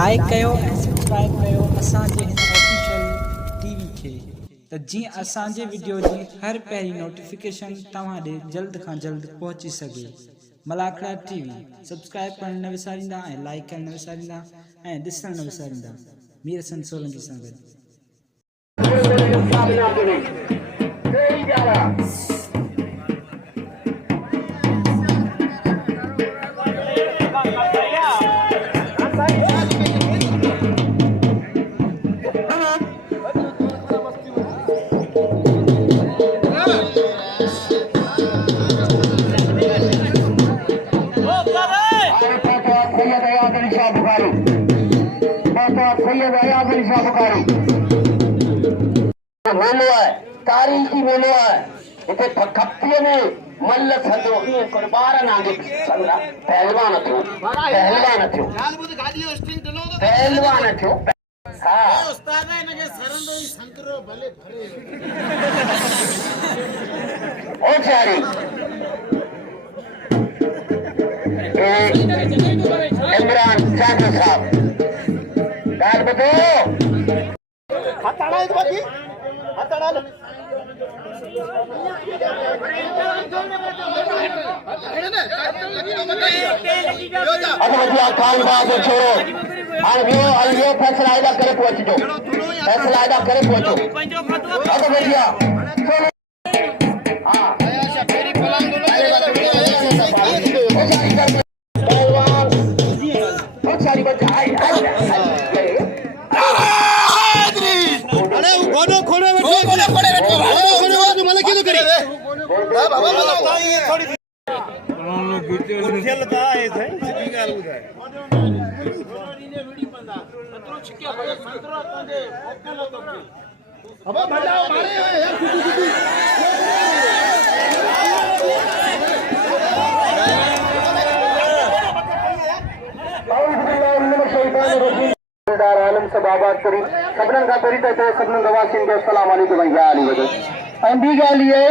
Like कयो ऐं subscribe कयो असांजे हिन ऑफिशियल टीवी खे त जीअं असांजे वीडियो जी हर पहिरीं नोटिफिकेशन तव्हां ॾे जल्द खां जल्द पहुची सघे। मलाखड़ा टीवी सब्सक्राइब करणु न विसारींदा ऐं लाइक करणु न विसारींदा ऐं ॾिसणु न विसारींदा। मीर हसन सोलंकी सां गॾु। मेलो है, तारीखी मेलो है। इते खप्पीअ में मल्ल थधो ईअं कुर्बान नांगे पहलवान थियो, पहलवान थियो, पहलवान थियो। हाँ उस्ताद है इनके सरंदो ही संतरो भले भरे ओ चारी इमरान चाचा साहब गाल बतो हटाड़ा इस बाकी हटाड़ा अब बतिया काल बात छोड़ो अलवियो फैसला आयदा करे पहुंचो फैसला आयदा करे पहुंचो अब बतिया हां आया फेरी पलांग बहुत सारी बच्चा आई अरे गोनो खोले बैठो गोनो खोले बैठो मला किलो करे बाबा बाबा ये थोड़ी खेलता है सीधी गाल बुझाए ने वीडी पंदा सतरो छिक्या भले संतरो कंदे ओकल तो अब भजाओ मारे यार आलम से बाबा करी सपनन का तरी ते सपनन गवासिन के अस्सलाम वालेकुम भैया अली वजह ऐं ॿी ॻाल्हि इहा आहे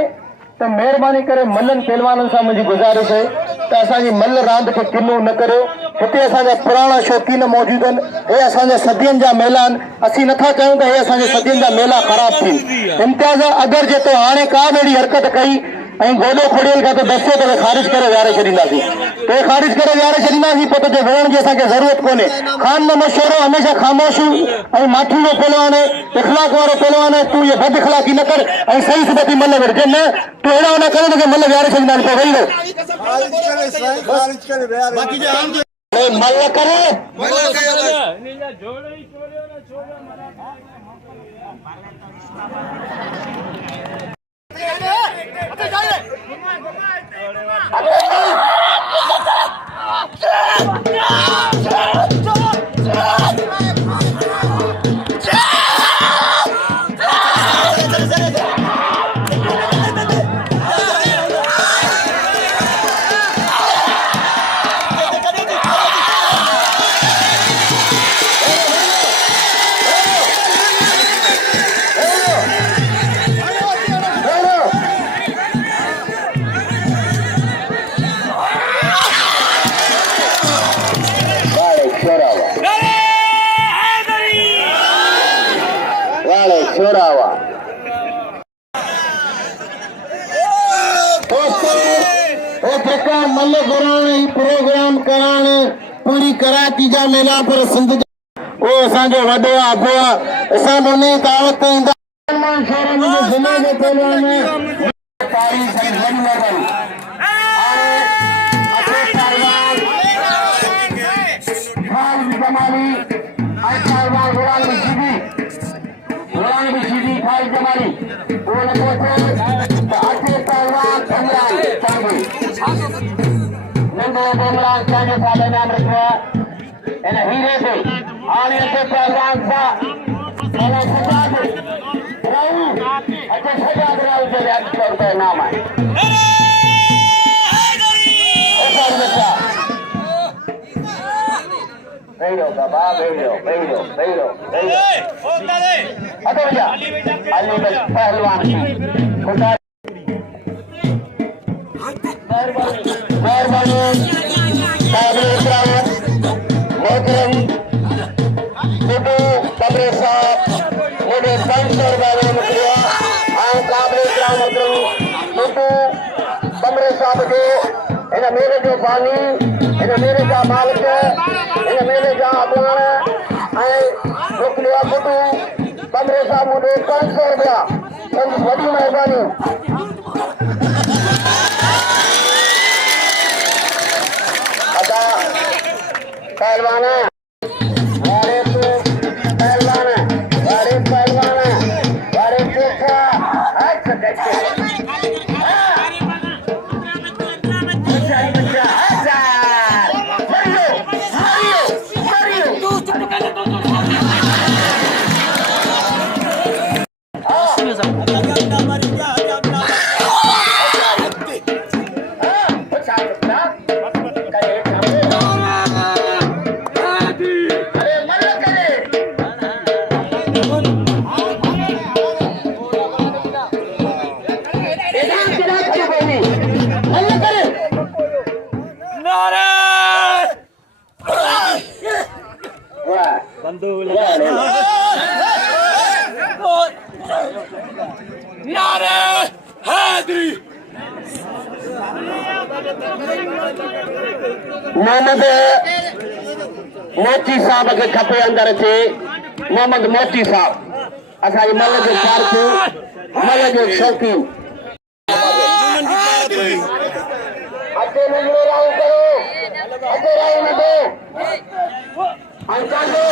त महिरबानी करे मल्लनि पहलवाननि सां मुंहिंजी गुज़ारिश आहे त असांजी मल्ल रांदि खे किनो न करियो। हिते असांजा पुराणा शौक़ीन मौजूद आहिनि, हे असांजा सदियुनि जा मेला आहिनि। असीं नथा चाहियूं त हे असांजे सदियुनि जा मेला ख़राब थियनि। इम्तियाज़ अगरि जेको हाणे का बि अहिड़ी हरकत कई ऐं गोॾो खोड़ियल खां त दस्यो त ख़ारिज करे विहारे छॾींदासीं, तो ख़ारिज करे विहारे छॾींदासीं। पोइ तुंहिंजे विहण जी असांखे ज़रूरत कोन्हे। ख़ान में मशहूरु हमेशह ख़ामोशूं ऐं माठी जो पहलवान आहे, इख़लाक़ वारो पहलवान आहे। तूं इहे बद इख़लाक़ी न कर ऐं सही सिबती मल विढ़जे न। तूं अहिड़ा न करे तोखे मल विहारे छॾींदासीं। पोइ वेही रहो मल करे मल प्रोग्राम करान पूरी कराची जा मेला पर सिंध वो असांजो वॾो आगो आहे। असां उन दावत ईंदा शहर में ज़िले जे पहलवान तारीख़ जमाली जमाली इमरान चांगे साले नाम रखा इन हीरे से आने से पहलवान सा पहला सजाद राहू अच्छा सजाद राहू से याद करते नाम है ऐसा बच्चा बेरो बाबा बेरो बेरो बेरो बेरो अतो भैया अली पहलवान खुदा मेहरबानी मोहतरम साहब जो इन मेले जो बानी इन मेले जा मालिक इन मेले जा अॻुवान ऐं मोकिलिया बुटू कमरे सां मूंखे 500 रुपया संदसि वॾी महिरबानी अदा पहलवान मोहम्मद मोची साहब के खपे अंदर अचे मोहम्मद मोची साहब असांजे मल जो कारकू मल जो शौकीन अचे नंढो राउंड करो अचे राउंड न दो अंचालो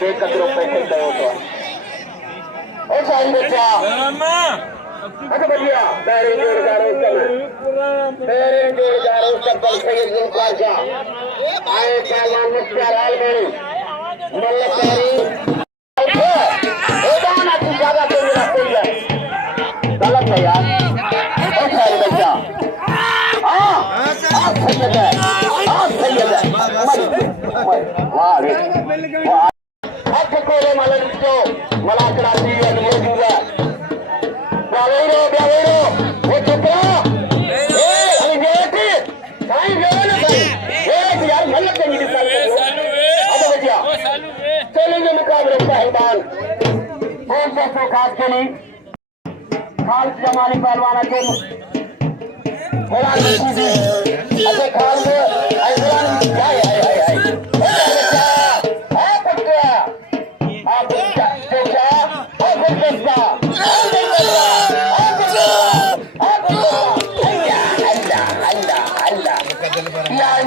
बेकतरो पैसे कयो तो ओ साईं बच्चा अच्छा बढ़िया बैरिंग जोड़दारो कल सैयद जुल्फकार शाह आए पहलवान मुख्तार आलमनी मल्ल कारी उठो ओदान अच्छी जगह पे मेरा कोई है गलत है यार ओ सारे बच्चा सैयद है वाह रे वाह अच्छा कोले मलन जो मलाकड़ा दी है मौजूद है Biavero, वो चुपरा, अभी बेटी, साईं बेवल साईं, यार गलत नहीं दिखाई दे रहा, अब बचिया, चलेंगे मुकाबले पहलवान, 500 खास के लिए, खाल जमानी पहलवान के, होलान की, अच्छा खाल में, ऐसान, हाय,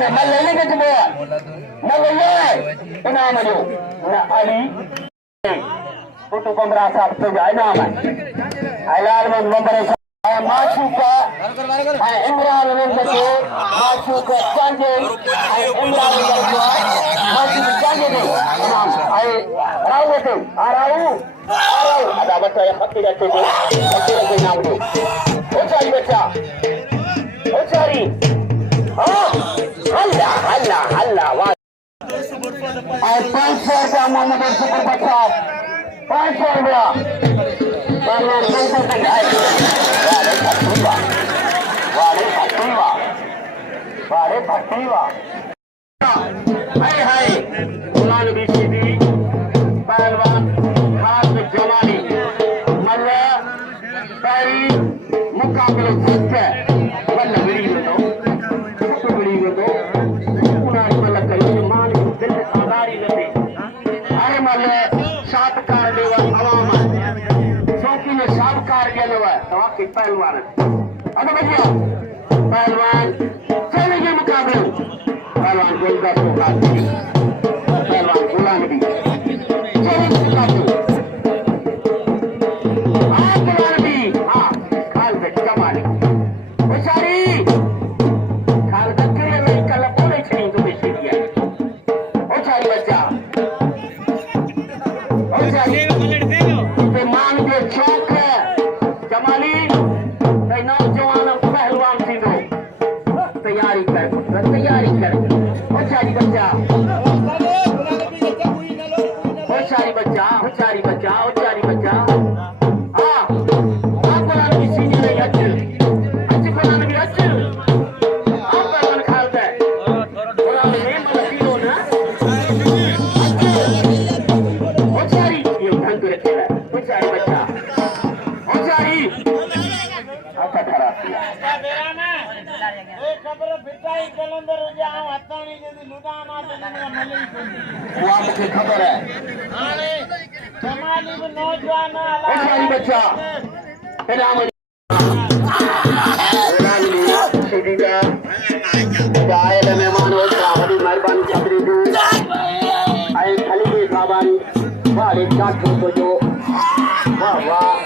मल्ले के चुनाव मल्ले इनाम जो ना अली फोटो कमरा साहब तो जाए नाम है अलाल में नंबर है माशूका है इमरान ने बच्चे माशूका चांजे है इमरान ने बच्चे माशूका चांजे ने नाम है राव तो आराऊ अदा बच्चा ये पत्ती रहते थे पत्ती रहते नाम दो ओ सारी बच्चा ओ सारी हल्ला वाह 500 रुपया मोहम्मद सुपर बच्चा 500 रुपया वारे भट्टीवा हाय गुलाम बीसीबी पहलवान खास जमानी मल्ला पहली मुकाबले सच्चे मल्ला वीडियो तो पहलवान अब भैया पहलवान चलेंगे मुकाबले पहलवान गोलदार को पहलवान गुलाम भी चलेंगे मुकाबले गुलाम भी हाँ खाल से कमाली बेचारी खाल का किले में कल बोले चाहिए तो बेची दिया बेचारी बच्चा बेचारी मान के चौक है जमाली नौजवान पहलवान थी दो तैयारी कर होशियारी बच्चा हाँ बोला भी सीधी नहीं अच्छी बोला भी अच्छी आप पहलवान खालते बोला भी मतलब हो ना होशियारी ये ढंग रखेगा होशियारी बच्चा होशियारी अच्छा खराब किया वो आपको खबर है बच्चा मेहमान मेहरबानी छतरी खली साबानी वाह को जो वाह वाह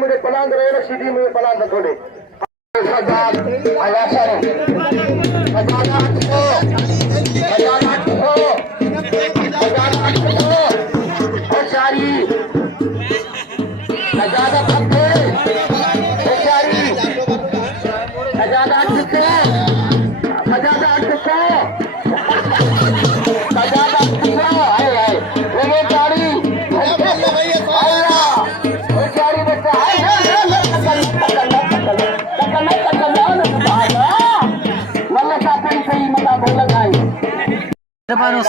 मुझे पलांग रहे सीधी मुझे पलांग थोड़े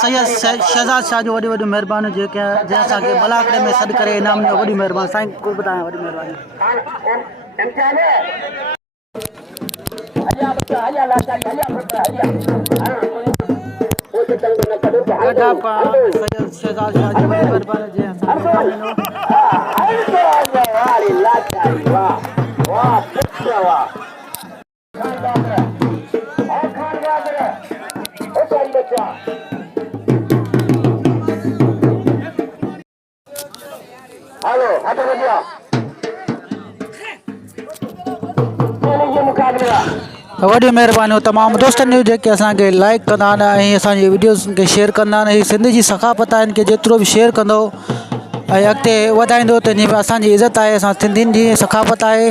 सैयद शहजाद शाह जो वॾी वॾी महिरबानी जेके जंहिं असांखे मलाकड़े में सॾु करे इनाम ॾियो वॾी महिरबानी साईं को ॿुधायां वॾी महिरबानी सैयद शहजाद शाह जी वॾी महिरबानी जंहिं हेलो हटो भैया वॾी महिरबानी तमामु दोस्तनि जेके असांखे लाइक कंदा आहिनि ऐं असांजी वीडियोस खे शेयर कंदा आहिनि हीअ सिंध जी सक़ाफ़त आहे इनखे जेतिरो बि शेयर कंदो ऐं अॻिते वधाईंदो त इन में असांजी इज़त आहे असां सिंधियुनि जी सक़ाफ़त आहे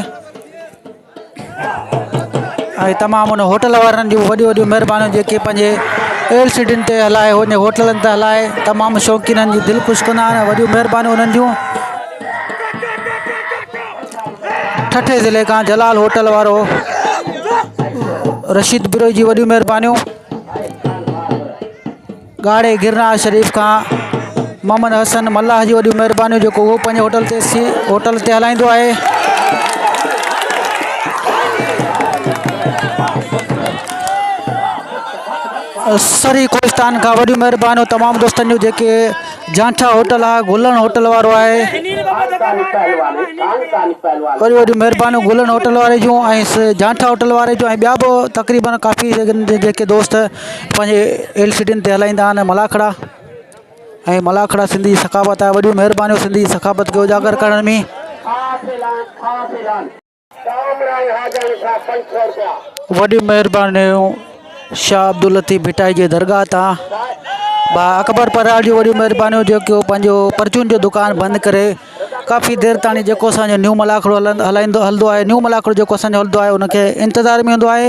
ऐं तमामु उन होटल वारनि जूं वॾियूं वॾियूं महिरबानियूं जेके पंहिंजे LCDनि ते हलाए हुन होटलनि ते हलाए तमामु शौक़ीननि जी दिलि ख़ुशि कंदा आहिनि वॾियूं महिरबानियूं उन्हनि जूं ठठे ज़िले खां जलाल होटल वारो रशीद बिरोई जी वॾियूं महिरबानियूं ॻाढ़े गिरनार शरीफ़ खां मोहम्मद हसन मल्लाह जी वॾियूं महिरबानियूं जेको उहो पंहिंजे होटल ते हलाईंदो आहे सरी कोहिस्तान खां वॾियूं महिरबानियूं तमामु दोस्तनि जूं जेके जांठा होटल आहे, गुलन होटल वारो आहे। कान पहलवान वरी वरी महिरबानी गुलन होटल वारे जूं ऐं जांठा होटल वारे जूं ऐं ॿिया बि तक़रीबन काफ़ी जेके दोस्त पंहिंजे एलसीडीनि ते हलाईंदा आहिनि मलाखड़ा ऐं मलाखड़ा सिंधी सकाफ़त आहे। वॾियूं महिरबानियूं सिंधी सकाफ़त खे उजागर करण में। खास ऐलान कामराज हाजन सां 500 रुपया वॾियूं महिरबानियूं शाह अब्दुल लतीफ़ भिटाई जे दरगाह तां बा अकबर परार जूं वॾियूं महिरबानियूं जेको पंहिंजो परचून जो दुकानु बंदि करे काफ़ी देरि ताणी जेको असांजो न्यू मलाखड़ो हलंदो आहे, न्यू मलाखड़ो जेको असांजो हलंदो आहे उनखे इंतज़ार में हूंदो आहे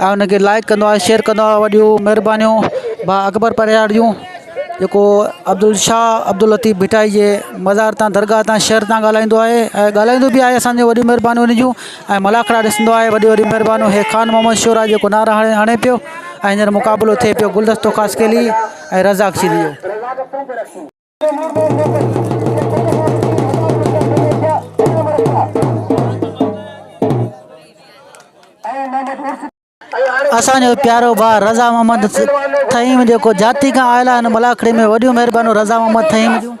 ऐं उनखे लाइक कंदो आहे, शेयर कंदो आहे। वॾियूं महिरबानियूं बा अकबर परार जूं जेको शाह अब्दुल लतीफ़ भिटाई जे मज़ार तां दरगाह तां शहर तां ॻाल्हाईंदो आहे ऐं ॻाल्हाईंदो बि आहे असांजो। वॾियूं महिरबानियूं उन जूं ऐं मलाखड़ा ॾिसंदो आहे। वॾी वॾी महिरबानियूं हे ख़ान मोहम्मद शोरा जेको नारा हणे पियो ऐं हींअर मुक़ाबिलो थिए पियो गुलदस्तो ख़ासकेली ऐं रज़ाक सीरी जो। असांजो प्यारो भाउ रज़ा मोहम्मद थईम जेको जाती खां आयल आहे हिन मलाखड़े में। वॾियूं महिरबानियूं रज़ा मोहम्मद थईम जूं।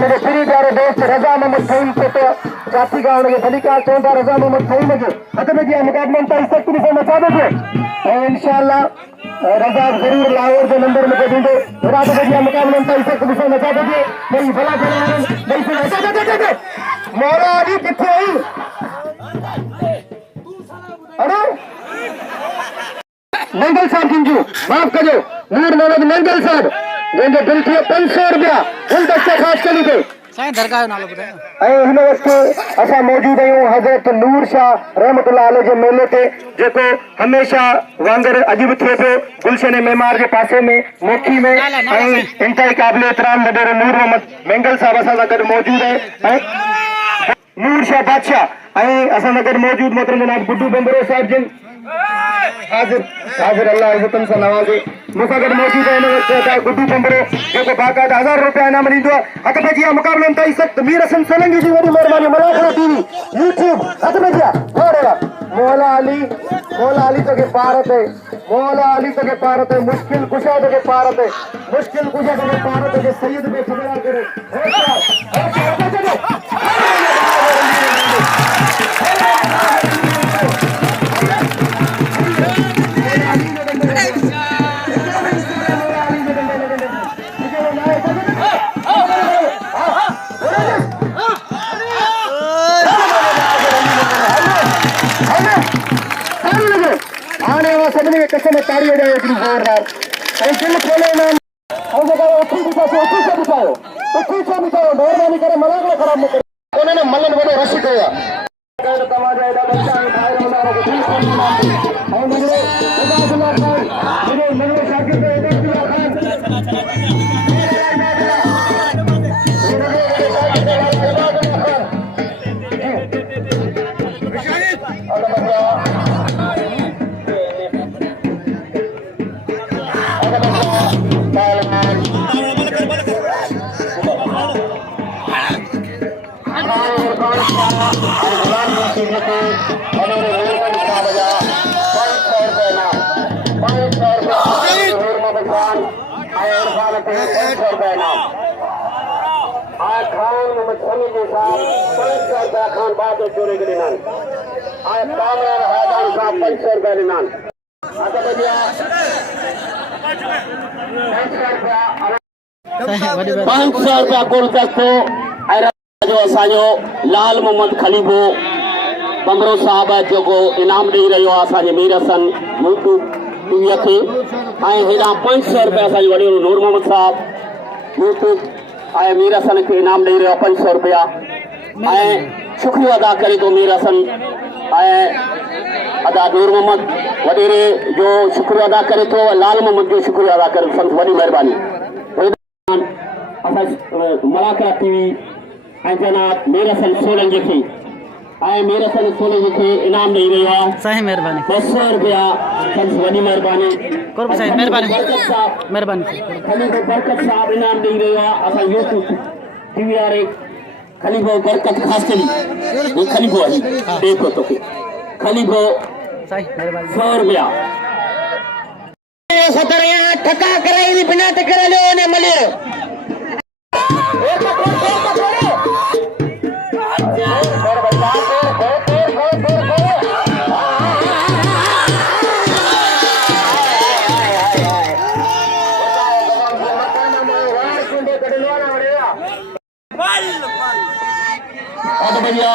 मेरे प्रिय प्यारे दोस्त रज़ा मोहम्मद थईम के तो जाती का उनके भलीकार चौंदा रज़ा मोहम्मद थईम के हद में जी मुकाबले में सख्त से मचा दे और इंशाल्लाह रज़ा जरूर लाहौर के नंबर में देंगे। रात में जी मुकाबले में सख्त से मचा दे भाई भला भाई से मौला अली किथे आई अरे नंगल साहब जिंजू माफ कजो नूर मोहम्मद नंगल साहब जंहिंजो बिल थियो 500 रुपया गुलदस्ते ख़ास कली ते साईं दरगाह जो नालो ॿुधायो। ऐं हिन वक़्तु असां मौजूद आहियूं हज़रत नूर शाह रहमतुल्लाह अलैह जे मेले ते जेको हमेशह वांगुरु अॼु बि थिए पियो गुलशन मेमार जे पासे में मोखी में ऐं इंतहाई क़ाबिल एतिराम वॾेरो नूर मोहम्मद मेंगल साहब असां सां गॾु मौजूद आहे ऐं नूर शाह बादशाह ऐं असां सां गॾु मौजूद मोहतरम जनाब गुड्डू बंबरो साहिब जिन हाज़िर हाज़िर अल्लाह इज़्ज़तन सां नवाज़े मूंसां गॾु मौजूद आहे हिन वक़्तु गुड्डू बंबरो जेको बाक़ायदा 1000 रुपया इनाम ॾींदो आहे। हथ में जी मुक़ाबले में ताईं सख़्त मीर हसन सोलंकी जी वॾी महिरबानी मलाखड़ा टीवी यूट्यूब हथ में जी जोड़ेगा मौला अली तो के पार ते मौला अली तो के पार ते मुश्किल कुशा तो के पार ते मुश्किल कुशा तो के पार ते सैयद पे खबरा करे कसम ताड़ी हो जाए इतनी जोरदार और दिल खोले ना और जगह उठी बिठाओ मेहरबानी करे मलाखड़ा खराब न करे उन्होंने मलन वॾो रश कयो आहे तव्हांजा एॾा बच्चा ॿाहिरि हूंदा और नगरो उबादुल्ला खान मुझे नगरो शागिर्द खान बाद चोरे के दिनान आए कामरान हाजान साहब 500 रुपया दिनान आता बदिया 500 रुपया गुलदस्तो जो असांजो लाल मोहम्मद खलीफो बंबरो साहब जेको इनाम ॾेई रहियो आहे असांजे मीर हसन यूट्यूब टीवीअ खे ऐं हेॾां 500 रुपया असांजो वॾेरो नूर मोहम्मद साहब यूट्यूब ऐं मीर हसन खे इनाम ॾेई रहियो 500 रुपया ऐं शुक्रिया अदा करे थो मीर हसन ऐं अदा नूर मोहम्मद वॾेरे जो शुक्रिया अदा करे थो लाल मोहम्मद जो शुक्रिया अदा करे संत वॾी महिरबानी मलाखड़ा टीवी ऐं जनाब मीर हसन सोलंकी खे ऐं मीर हसन सोलंकी खे इनाम ॾेई रहियो आहे साईं महिरबानी 200 रुपया संत वॾी महिरबानी साईं महिरबानी महिरबानी खलीफो बरकत साहब इनाम ॾेई रहियो आहे असां यूट्यूब टीवी वारे खलीफो बरकत ख़ासि करी खलीफो आहे देखो तोखे खलीफो साईं महिरबानी 100 रुपया 17 यहाँ ठका कराई बिना टकरा ले ने मलिर भैया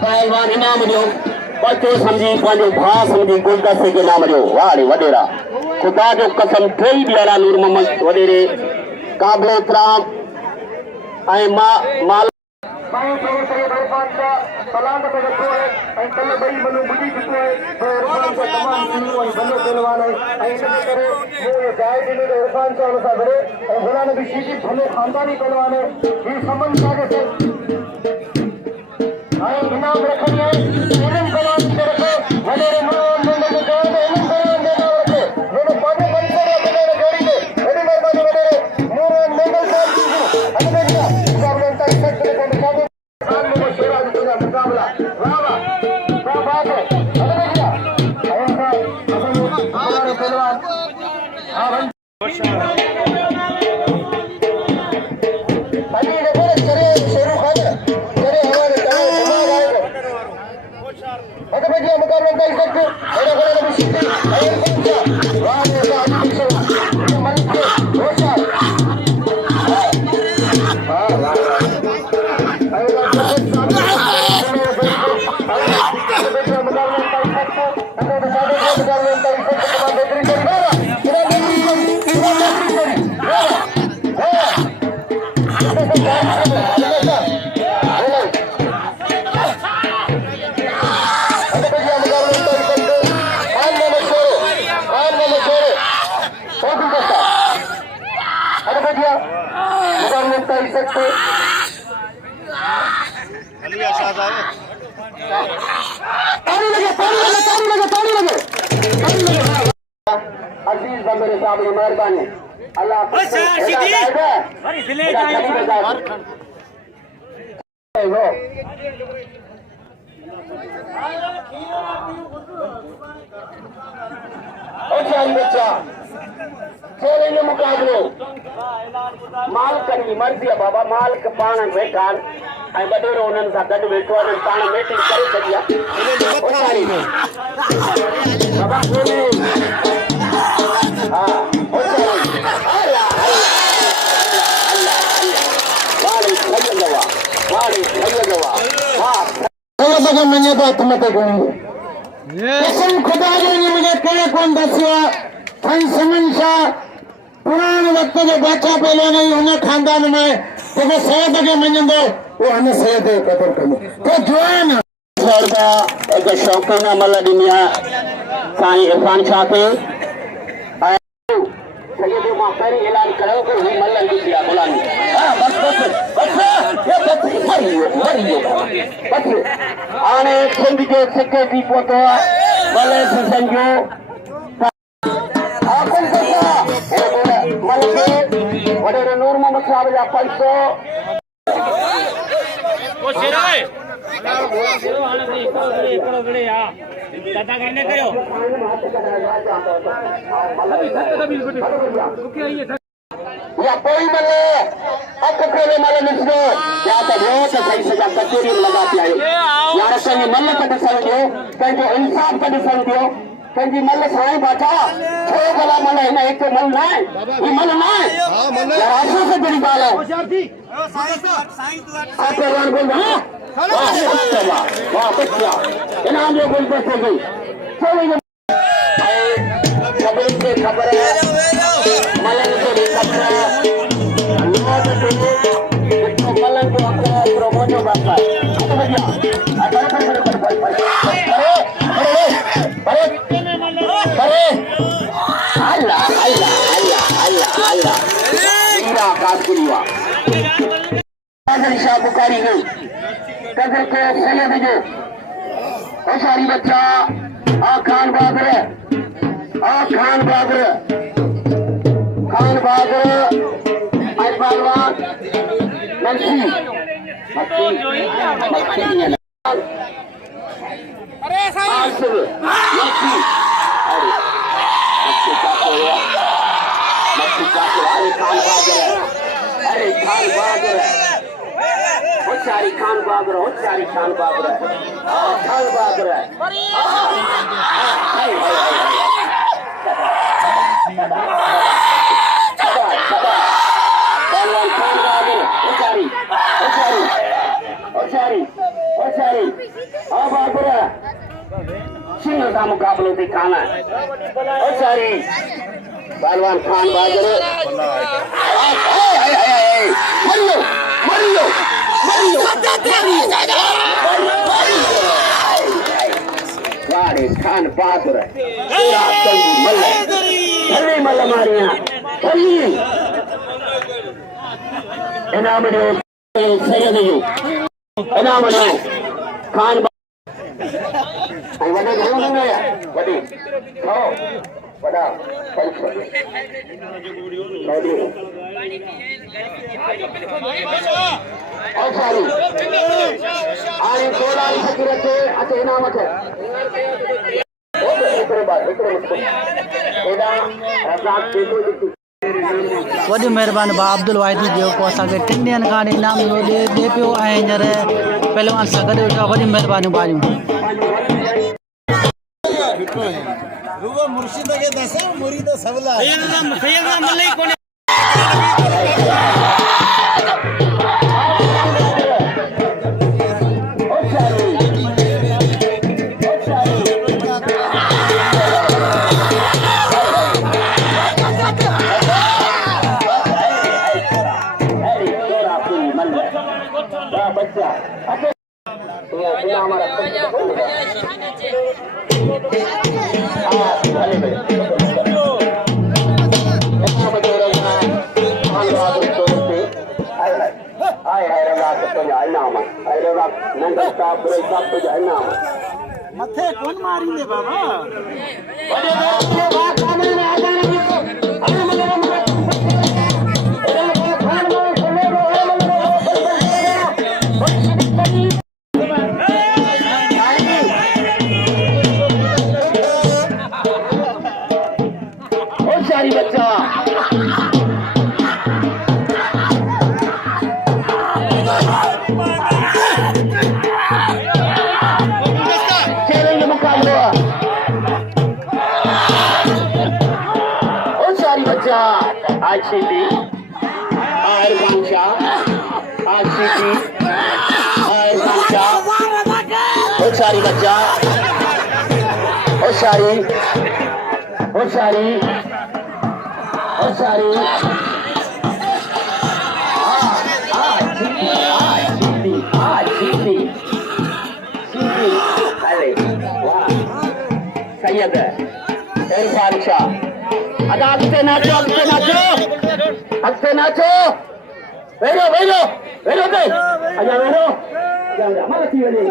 पहलवान इनाम जो बच्चो समझी पंहिंजो भाउ समझी गुलदस्ते के नाम जो वाह रे वडेरा खुदा जो कसम ठही बि अला नूर मोहम्मद वडेरे काबिल इतराम ऐं माल खानदानी पहलवान है इनाम रखिए इन्हनि पहलवान की तरफ वडेरे अजीज बंदे साहब की मेहरबानी अल्लाह बच्चा खेल इन मुकाबलो माल करी मर्जी है बाबा माल के पान वेठा ऐं वडेरो उन्हनि सां गॾु वेठो आहे पाण मीटिंग करे छॾी आहे बाबा कसम खुदा जो मुझे कहिड़े कोन दसियो आहे समन शाह पुराने वक्त जो बादशाह पहलवान हुन खानदान में जेको सेहत खे मञंदो वो हिन सेहत जी क़दुरु कंदो तो जवान 100 रुपया हिकु शौक़ीन अमल ॾिनी आहे साईं इरफान शाह खे मां पहिरीं ऐलान कयो कि ही मल्हनि जी आहे गुलामी हाणे सिंध जो सिके थी पहुतो आहे भले संजो वडेरे नूर मोहम्मद साहब जा 500 या कोई मले अख खोले मल ॾिसो या त ॿियो त सही सजा कचेरी में लॻा पिया आहियो या पंहिंजी मल त ॾिसण ॾियो पंहिंजो इंसाफ़ त ॾिसण ॾियो पंहिंजी मल साईं बाचा छो भला मल हिन हिकु मल न आहे ही मल न आहे राशो से जुड़ी ॻाल्हि आहे पहलवान बोल वाह बच्चा इनाम जो गुलदस्तो गई सभिनि खे ख़बर आहे मलनि खे बि ख़बर आहे मलनि जो एतिरो मुंहिंजो बाप आहे शाह बुखारी गई कदर के सैयद जो होशियारी बच्चा आ खान बहादुर पहलवान नंसी अरे होशियारी खान बाबर होशियारी खान बाबर खान बाबर पहलवान खान बाबर होशियारी होशियारी होशियारी होशियारी बाबर सिंह का मुकाबला दिखाना होशियारी पहलवान खान बाबर मरियो मरियो मरियो वारे खान बहादुर मल्ले मल्ल मारिया इनाम सैयद इनाम खान वॾे वॾी वॾा हाणे कोलारी फकीर खे अचे इनाम खे वॾी महिरबानी भाउ अब्दुल वाहिद जेको असांखे 3 ॾींहंनि खां इनाम ॾिए पियो ऐं हींअर पहलवान सां गॾु वेठो आहे। वॾी महिरबानी भाॼियूं मुर्शिद के दस मुरीद सबला मथे कौन मारी ले बाबा होशियारी बच्चा चैलेंज मुकाबला होशियारी बच्चा आशिकी इरफान शाह आशिकी इरफान शाह होशियारी बच्चा होशियारी होशियारी होशियारी सैयद इरफान शाह अदा हंसते नाचो हंसते नाचो हंसते नाचो वेलो वेलो वेलो पे अजा वेलो माला थी वञे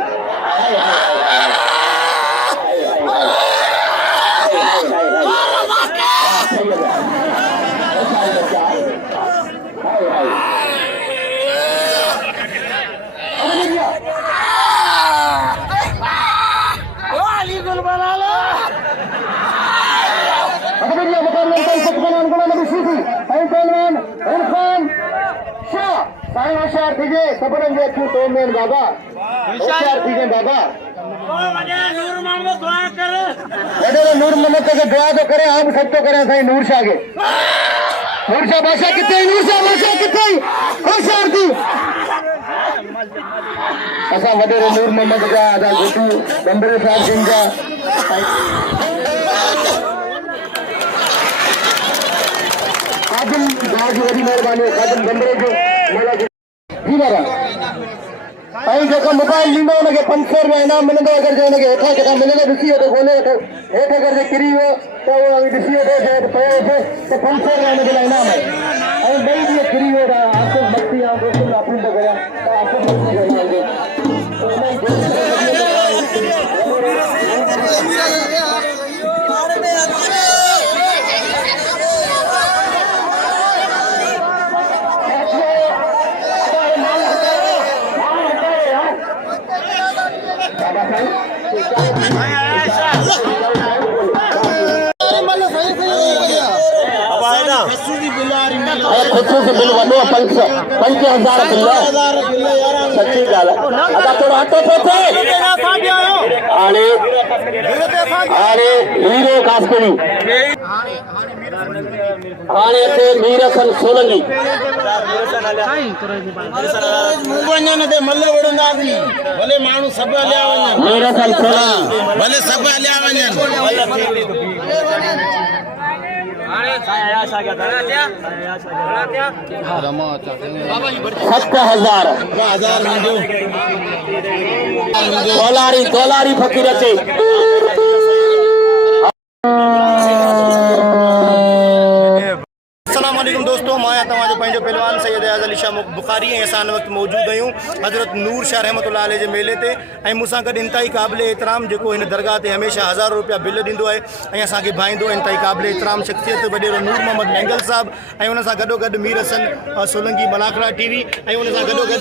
होशियार थी सपन जे अखियूं तो में बाबा होशियार थी बाबा नूर मोहम्मद के दुआ तो करे हम सब तो करे साईं नूर शाह के नूर शाह बादशाह किथे नूर शाह बादशाह किथे होशियार थी असा वडे नूर मोहम्मद का आदा गुटू बंबरे साहब सिंह का कादिम गाजी वडी मेहरबानी कादिम बंबरे जो मला जी बाबा ऐं जेको मोबाइल ॾींदो हुनखे 500 रुपया इनाम मिलंदो। अगरि जे हुनखे हेठां किथां मिलंदो ॾिसी वठो खोले वठो हेठि अगरि जे किरी वियो त उहो ॾिसी वठो हेठि पियो हुजे त 500 रुपया हुनजे लाइ इनाम आहे। ऐं ॿई ॾींहं किरी वियो त आसिफ़ मस्ती ऐं दोस्तनि लाइ अपील थो करियां त आसिफ़ मस्ती खसूसी बिल वॾो 5000 बिल सच्ची ॻाल्हि आहे अदा थोरो हटो थो थिए हाणे हीरो ख़ासि करी हाणे अचे मीर हसन सोलंकी मल्ल विढ़ंदासीं भले माण्हू सभु हलिया वञनि मीर हसन सोलंकी भले सभु हलिया वञनि 7,000 डॉलारी फ़कीर अचे अस्सलाम वालेकुम दोस्तों मां तव्हांजो पंहिंजो पहलवान सैयद अयाज़ अली शाह बुखारी ऐं असां हिन वक़्तु मौजूदु आहियूं हज़रत नूर शाह रहमतुल्लाह अलैह जे मेले ते ऐं मूंसां गॾु इंतिहाई क़ाबिल एतिराम जेको हिन दरगाह ते हमेशह 1000 रुपया बिल ॾींदो आहे ऐं असांखे भाईंदो इंतिहाई क़ाबिल एतिराम शख़्सियत वॾेरो नूर मोहम्मद मैंगल साहब ऐं हुन सां गॾोगॾु मीर हसन सोलंकी मलाखड़ा टीवी ऐं हुन सां गॾोगॾु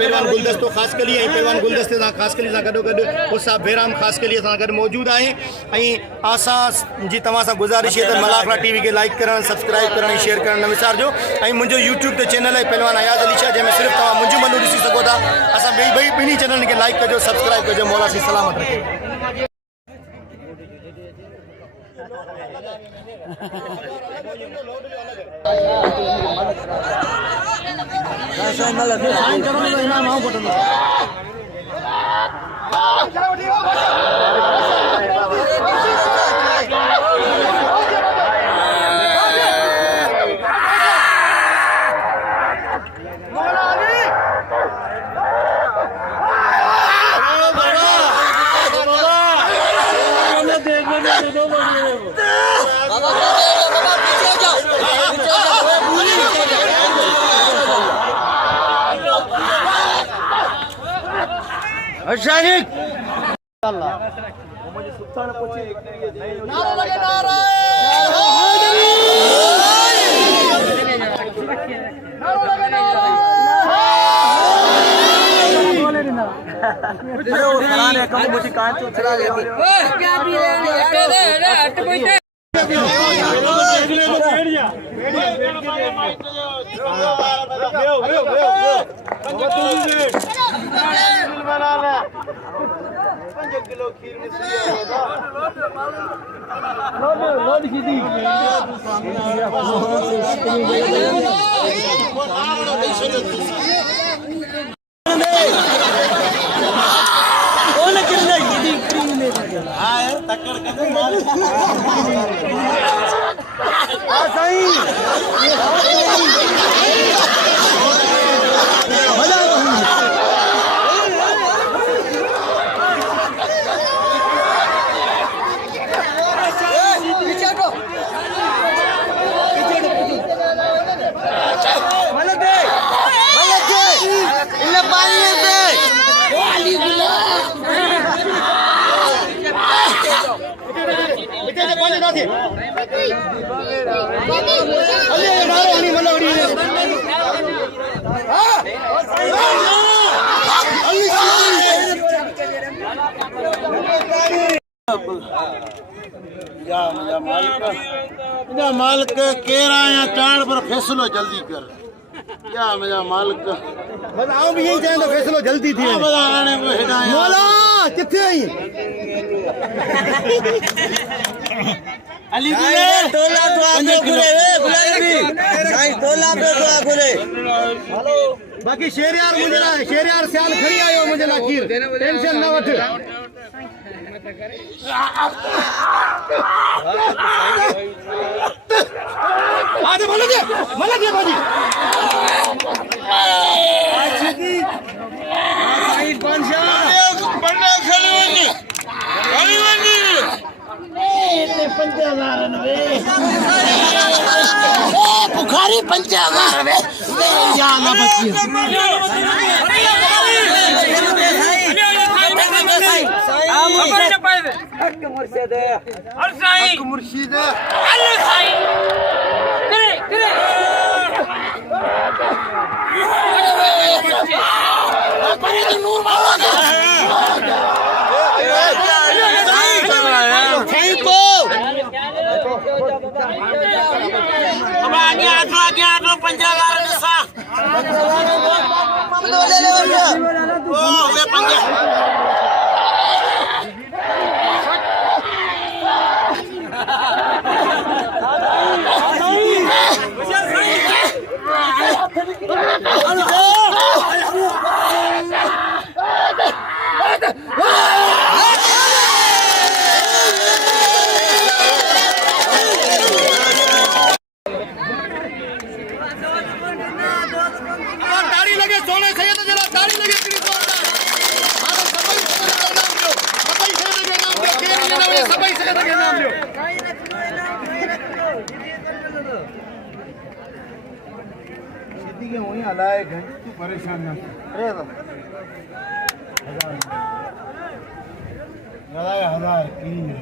पहलवान गुलदस्तो ख़ासि कली ऐं पहलवान गुलदस्ते सां ख़ासि कली सां गॾोगॾु उसाब बेराम ख़ासि कली सां गॾु मौजूदु आहे ऐं असां जी तव्हां सां गुज़ारिश आहे त मलाखड़ा टीवी खे लाइक करणु सब्सक्राइब करणु ऐं शेयर करणु न विसारिजो ऐं मुंहिंजो यूट्यूब ते चैनल आहे पहलवान अयाज़ अली शाह जंहिंमें सिर्फ़ु तव्हां मुंहिंजो मनु ॾिसी सघो था असां ॿिन्ही चैनलनि खे लाइक कजो सब्सक्राइब कजो मौला सी सलामत रखे मालिक केरा या चाण पर फैसलो जल्दी कर या मुंहिंजा मालिक बस आऊं भी यही चाहियां फैसलो जल्दी थी मौला किथे आई अली तोला तो आगे घुरे वे गुलाबी साईं तोला पे तो घुरे हेलो बाकी शेरयार मुझे शेरयार सियाल खड़ी आयो मुझे लाखीर टेंशन न वठ आदे बोलो के बाजी साईं पंजा बन्ना खली वनी ते 5000 वे बुखारी 5000 वे या ना बची हक मुर्शिद हर साईं मुर्शिद अल्लाह साईं करे पर तो नूर बाबा का थैंक यू अब आगे 5000 निसा ले के वहीं हलाए घंटे तू परेशान ना अरे हजार तीन है